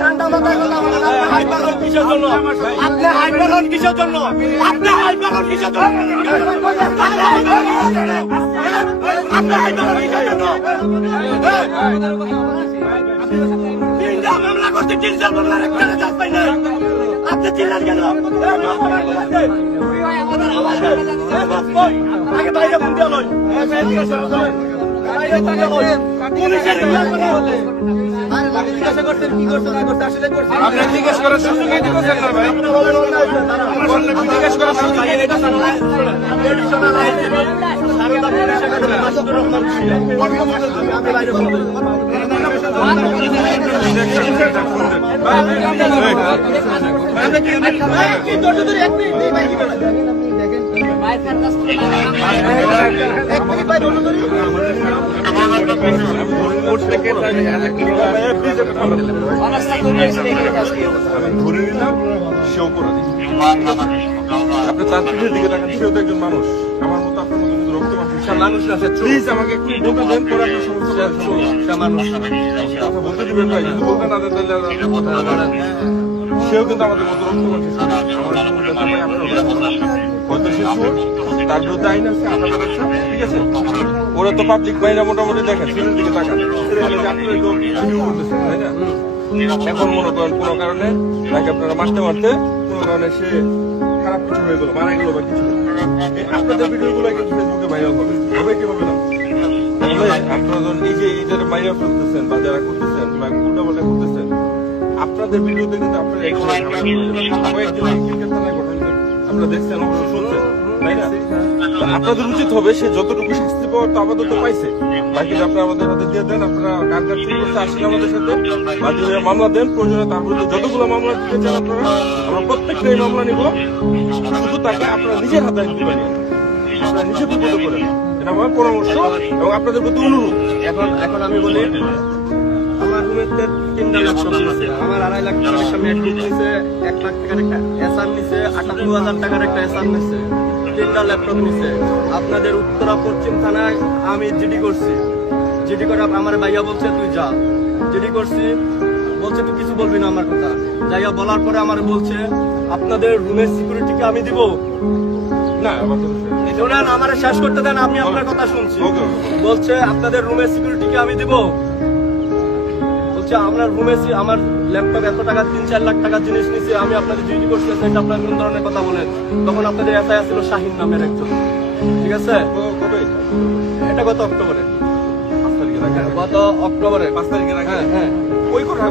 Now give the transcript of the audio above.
ঠান্ডা মাথায় কথা বলেন আপনি হাইপার কিসের জন্য? আপনি হাইপার কিসের জন্য? আপনি হাইপার কিসের জন্য? আপনি হাইপার কিসের জন্য? তিনটা মামলা করতে তিনটা মামলা একটা চাপ পাই না আপনি চিল্লান কেন? আগে বাইরে ফোন দিয়ে লই বাইরে থেকে লই পুলিশের আপনি জিজ্ঞেস করার সুযোগই দিতেছেন না ভাই? জিজ্ঞেস করার সুযোগই দিতেছেন না ধরে নিলাম সেও করে আপনি তার পিঠের দিকে তাকান সেও তো একজন মানুষ। আমার মতো আপনার মতো কিন্তু রক্ত মানুষ প্লিজ আমাকে একটু বলতে দেন পরে আপনার সমস্যা কথা বলতে দিবেন ভাই যদি বলতে না দেন তাহলে আর আমি কথা বলব না। সেও কিন্তু আমাদের মতো রক্ত মানুষ আমার আছে। ওরা তো পাবলিক বাইরা মোটামুটি ভিডিও না? এখন মনে করেন কোনো কারণে তাকে আপনারা মারতে মারতে কোনো কারণে সে আপনাদের ভিডিওগুলো কিন্তু যখন এই যারা ভাইরাল বা যারা করতেছেন বা উল্টা পাল্টা আপনাদের ভিডিওতে কিন্তু আপনারা আপনারা দেখছেন শুনছেন। আপনাদের উচিত হবে সে যতটুকু শাস্তি পাওয়ার তো আপাতত পাইছে। বাকিটা আপনারা আমাদের হাতে দিয়ে দেন, আপনারা কার কার ঠিক করতে আসেন আমাদের সাথে। বাকি মামলা দেন, প্রয়োজনে তার বিরুদ্ধে যতগুলো মামলা দিতে চান আপনারা, আমরা প্রত্যেকটা এই মামলা নিব। শুধু তাকে আপনারা নিজের হাতে পারি আপনারা নিজে বিপদ করেন। এটা আমার পরামর্শ এবং আপনাদের প্রতি অনুরোধ। এখন এখন আমি বলি, আমার আড়াই লাখ টাকার একটা এক লাখ টাকার একটা এসআর নিছে, আটাত্তর হাজার টাকার একটা এসআর নিছে। তিনটা ল্যাপটপ নিছে আপনাদের উত্তরা পশ্চিম থানায় আমি জিডি করছি। জিডি করে আমার ভাইয়া বলছে তুই যা। জিডি করছি বলছে তুই কিছু বলবি না আমার কথা। যাইয়া বলার পরে আমার বলছে আপনাদের রুমের সিকিউরিটিকে আমি দিব? না আমার তো শোনেন আমার শেষ করতে দেন আমি আপনার কথা শুনছি। বলছে আপনাদের রুমের সিকিউরিটিকে আমি দিব? বলছে আপনার রুমে আমার ল্যাপটপ এত টাকা তিন চার লাখ টাকার জিনিস নিছে আমি আপনাদের ডিউটি করছি সেটা আপনার কোন ধরনের কথা বলেন? তখন আপনাদের এসআই ছিল শাহিন নামের একজন। ঠিক আছে? কবে এটা গত অক্টোবরে। গত অক্টোবরে পাঁচ তারিখে রাখা হ্যাঁ হ্যাঁ। ওই কথা